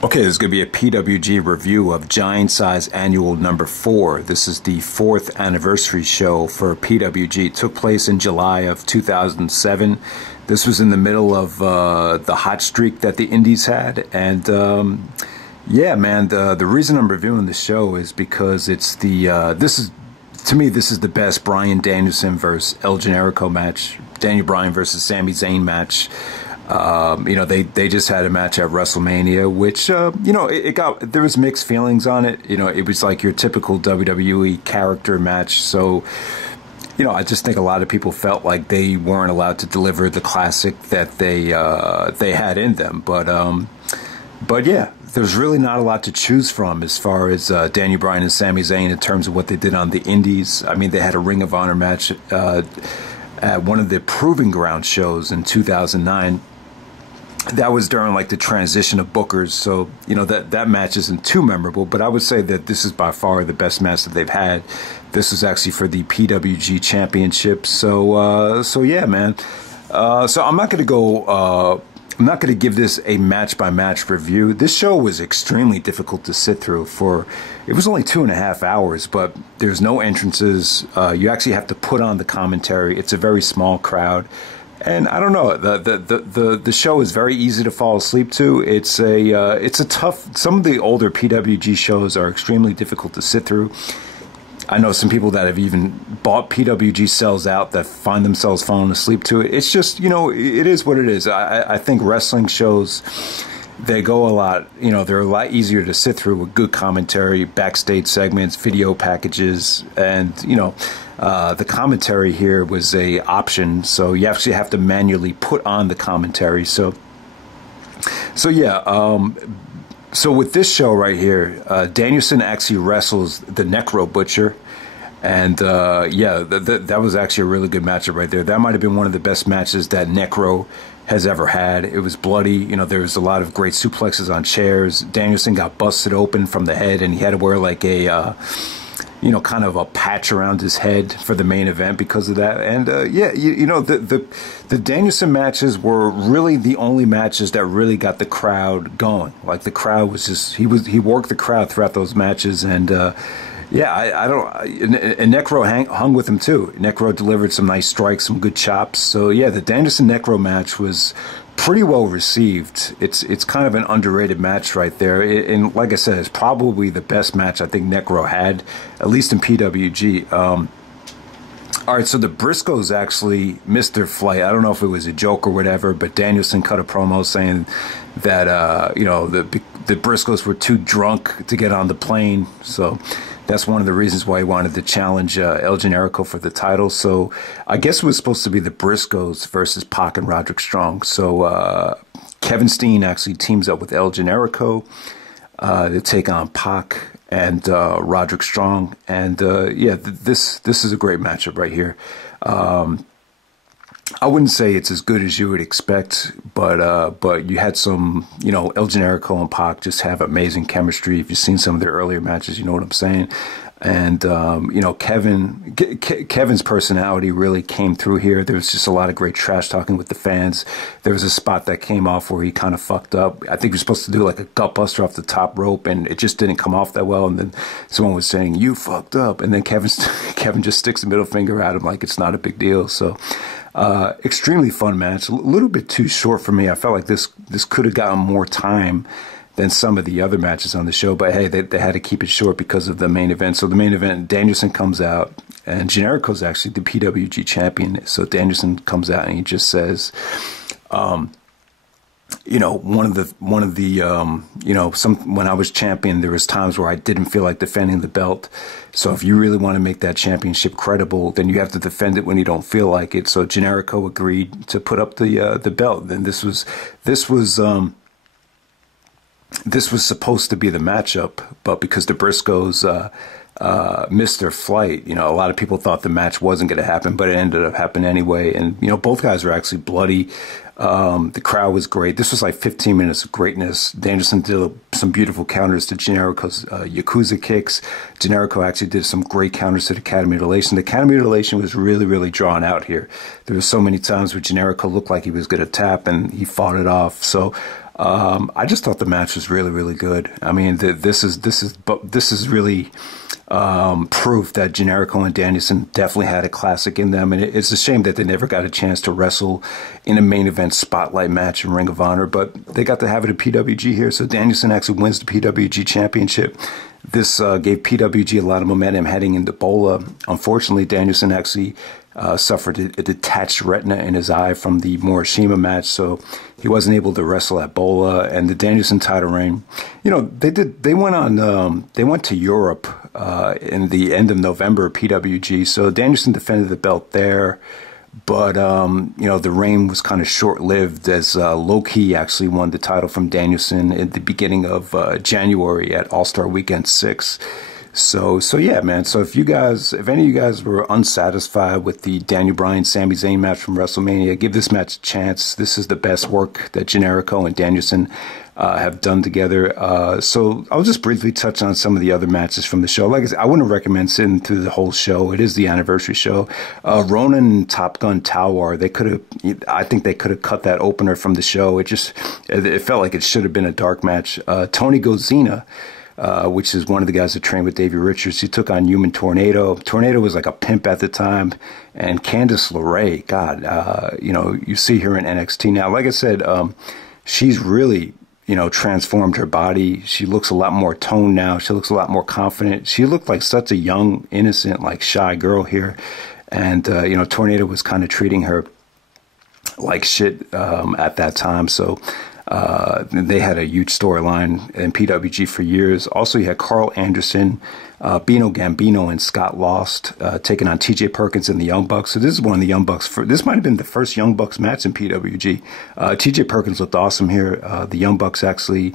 Okay, this is going to be a PWG review of Giant Size Annual number 4. This is the 4th anniversary show for PWG. It took place in July of 2007. This was in the middle of the hot streak that the Indies had. And yeah, man, the reason I'm reviewing the show is because it's the, to me, this is the best Bryan Danielson versus El Generico match. Daniel Bryan versus Sami Zayn match. You know, they just had a match at WrestleMania, which, you know, there was mixed feelings on it. You know, it was like your typical WWE character match. So, you know, I just think a lot of people felt like they weren't allowed to deliver the classic that they had in them. But yeah, there's really not a lot to choose from as far as Daniel Bryan and Sami Zayn in terms of what they did on the Indies. I mean, they had a Ring of Honor match at one of the Proving Ground shows in 2009. That was during like the transition of bookers, so you know that match isn't too memorable, but I would say that this is by far the best match that they've had. This was actually for the PWG Championship, so yeah, man. So I'm not going to give this a match by match review. This show was extremely difficult to sit through. It was only 2.5 hours, but there's no entrances. You actually have to put on the commentary. It's a very small crowd. And I don't know, the show is very easy to fall asleep to. It's a tough. Some of the older PWG shows are extremely difficult to sit through. I know some people that have even bought PWG sells out that find themselves falling asleep to it. It's just, you know, it is what it is. I think wrestling shows, they go a lot, you know, they're a lot easier to sit through with good commentary, backstage segments, video packages, and, you know, the commentary here was a option, so you actually have to manually put on the commentary. So yeah, so with this show right here, Danielson actually wrestles the Necro Butcher, and yeah, that was actually a really good matchup right there. That might have been one of the best matches that Necro has ever had. It was bloody. You know, there was a lot of great suplexes on chairs. Danielson got busted open from the head, and he had to wear like a you know, kind of a patch around his head for the main event because of that. And yeah, you know, the Danielson matches were really the only matches that really got the crowd going. Like the crowd was just, he worked the crowd throughout those matches. And yeah, and Necro hung with him too. Necro delivered some nice strikes, some good chops. So yeah, the Danielson Necro match was pretty well received. It's kind of an underrated match right there. And like I said, it's probably the best match I think Necro had, at least in PWG. All right, so the Briscoes actually missed their flight. I don't know if it was a joke or whatever, but Danielson cut a promo saying that you know, the Briscoes were too drunk to get on the plane. So that's one of the reasons why he wanted to challenge El Generico for the title. So I guess it was supposed to be the Briscoes versus Pac and Roderick Strong. So Kevin Steen actually teams up with El Generico to take on Pac and Roderick Strong. And yeah, this is a great matchup right here. I wouldn't say it's as good as you would expect, but you had some, you know, El Generico and Pac just have amazing chemistry. If you've seen some of their earlier matches, you know what I'm saying. And you know, Kevin's personality really came through here. There was just a lot of great trash talking with the fans. There was a spot that came off where he kind of fucked up. I think he was supposed to do like a gut buster off the top rope, and it just didn't come off that well. And then someone was saying, "You fucked up," and then Kevin just sticks a middle finger at him like it's not a big deal. So. Extremely fun match. A little bit too short for me. I felt like this could have gotten more time than some of the other matches on the show. But hey, they had to keep it short because of the main event. So the main event, Danielson comes out, and Generico's actually the PWG champion. So Danielson comes out and he just says, you know, one of the you know, when I was champion, there was times where I didn't feel like defending the belt. So if you really want to make that championship credible, then you have to defend it when you don't feel like it. So Generico agreed to put up the belt. Then this was supposed to be the matchup, but because the Briscoes missed their flight, you know, a lot of people thought the match wasn't going to happen, but it ended up happening anyway. And you know, both guys were actually bloody. The crowd was great. This was like 15 minutes of greatness. Danielson did some beautiful counters to Generico's Yakuza kicks. Generico actually did some great counters to the Cat Mutilation. The Cat Mutilation was really, really drawn out here. There were so many times where Generico looked like he was going to tap, and he fought it off. So I just thought the match was really, really good. I mean, this is really proof that Generico and Danielson definitely had a classic in them, and it's a shame that they never got a chance to wrestle in a main event spotlight match in Ring of Honor, but they got to have it at PWG here. So Danielson actually wins the PWG championship. This gave PWG a lot of momentum heading into Bola. Unfortunately, Danielson actually suffered a detached retina in his eye from the Morishima match, so he wasn't able to wrestle at Bola. And the Danielson title reign, you know, they went to Europe in the end of November, PWG. So Danielson defended the belt there, but you know, the reign was kind of short-lived, as Low-Key actually won the title from Danielson at the beginning of January at All-Star Weekend 6. So yeah, man. So if any of you guys were unsatisfied with the Daniel Bryan Sami Zayn match from WrestleMania, give this match a chance. This is the best work that Generico and Danielson have done together. So I'll just briefly touch on some of the other matches from the show. Like I said, I wouldn't recommend sitting through the whole show. It is the anniversary show. Ronin and Gun Talwar, I think they could have cut that opener from the show. It felt like it should have been a dark match. Tony Kozina, which is one of the guys that trained with Davey Richards, he took on Human Tornado. Tornado was like a pimp at the time. And Candice LeRae, God, you know, you see her in NXT now. Like I said, she's really, you know, transformed her body. She looks a lot more toned now. She looks a lot more confident. She looked like such a young, innocent, like shy girl here. And, you know, Tornado was kind of treating her like shit at that time. So they had a huge storyline in PWG for years. Also, you had Karl Anderson, Bino, Gambino, and Scott Lost taking on TJ Perkins and the Young Bucks. So this is one of the Young Bucks. This might have been the first Young Bucks match in PWG. TJ Perkins looked awesome here. The Young Bucks actually,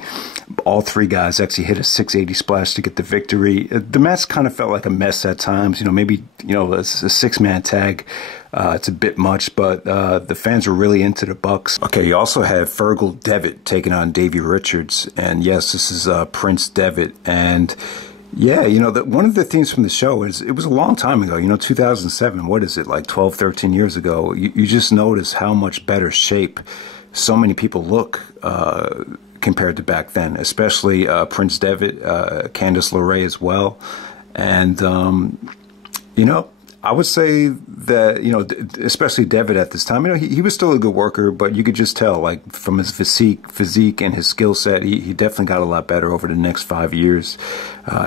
all three guys actually hit a 680 splash to get the victory. The match kind of felt like a mess at times. You know, maybe, you know, it's a six-man tag. It's a bit much, but the fans were really into the Bucks. Okay, you also had Fergal Devitt taking on Davey Richards. And yes, this is Prince Devitt. And yeah, you know, one of the themes from the show is, it was a long time ago, you know, 2007. What is it, like 12, 13 years ago? You just notice how much better shape so many people look compared to back then, especially Prince Devitt, Candice LeRae as well. And, you know, I would say that, you know, especially Devitt at this time, you know, he was still a good worker, but you could just tell, like, from his physique and his skill set, he definitely got a lot better over the next 5 years.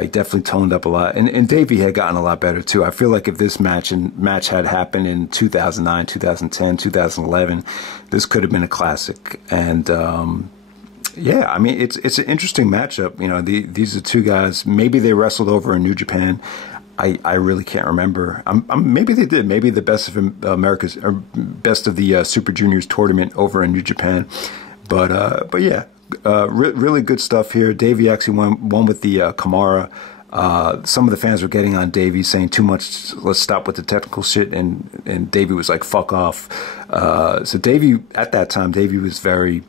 He definitely toned up a lot. And Davey had gotten a lot better, too. I feel like if this match had happened in 2009, 2010, 2011, this could have been a classic. And, yeah, I mean, it's an interesting matchup. You know, these are two guys. Maybe they wrestled over in New Japan. I really can't remember. Maybe they did. Maybe the best of America's, or best of the Super Juniors tournament over in New Japan. But yeah, really good stuff here. Davey actually won with the Kamara. Some of the fans were getting on Davey, saying too much. Let's stop with the technical shit. And Davey was like, "Fuck off." So Davey, at that time, Davey was very,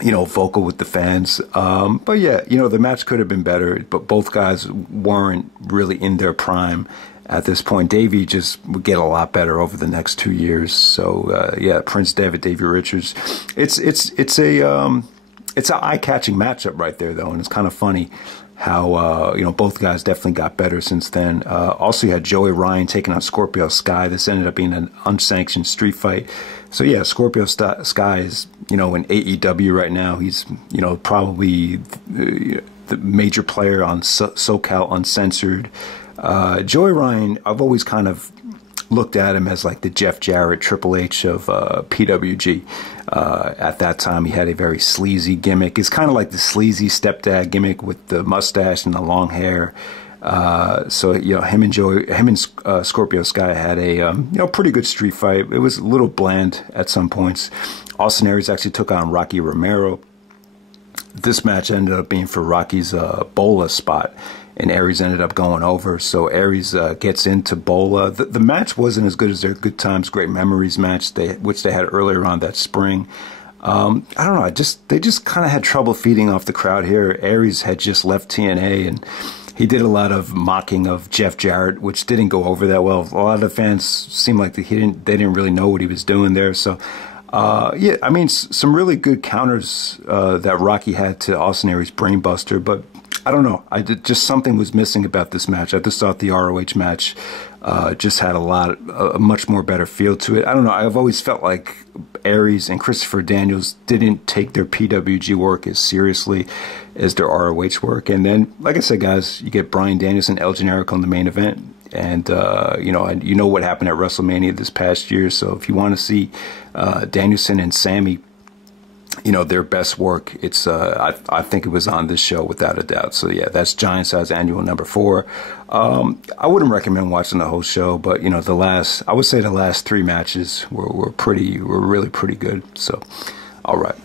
you know, vocal with the fans. But yeah, you know, the match could have been better, but both guys weren't really in their prime at this point. Davey just would get a lot better over the next 2 years. So yeah, Prince Devitt, Davey Richards. It's an eye-catching matchup right there, though, and it's kind of funny how you know, both guys definitely got better since then. Also, you had Joey Ryan taking on Scorpio Sky. This ended up being an unsanctioned street fight. So yeah, Scorpio Sky is, you know, in AEW right now. He's, you know, probably the major player on SoCal Uncensored. Joey Ryan, I've always kind of looked at him as like the Jeff Jarrett, Triple H of PWG. At that time, he had a very sleazy gimmick. It's kind of like the sleazy stepdad gimmick with the mustache and the long hair. So, you know, him and Scorpio Sky had a, you know, pretty good street fight. It was a little bland at some points. Austin Aries actually took on Rocky Romero. This match ended up being for Rocky's Bola spot, and Aries ended up going over. So Aries gets into Bola. The match wasn't as good as their Good Times, Great Memories match, which they had earlier on that spring. I don't know. They just kind of had trouble feeding off the crowd here. Aries had just left TNA, and he did a lot of mocking of Jeff Jarrett, which didn't go over that well. A lot of the fans seemed like they didn't really know what he was doing there. So Yeah, I mean, some really good counters that Rocky had to Austin Aries' Brainbuster, but I don't know. Just something was missing about this match. I just thought the ROH match just had a much more better feel to it. I don't know. I've always felt like Aries and Christopher Daniels didn't take their PWG work as seriously as their ROH work. And then, like I said, guys, you get Bryan Danielson, El Generico in the main event. And, you know what happened at WrestleMania this past year. So if you want to see Danielson and Sami, you know, their best work, it's I think it was on this show without a doubt. So yeah, that's Giant Size Annual number 4. I wouldn't recommend watching the whole show, but you know, I would say the last 3 matches were really pretty good. So all right.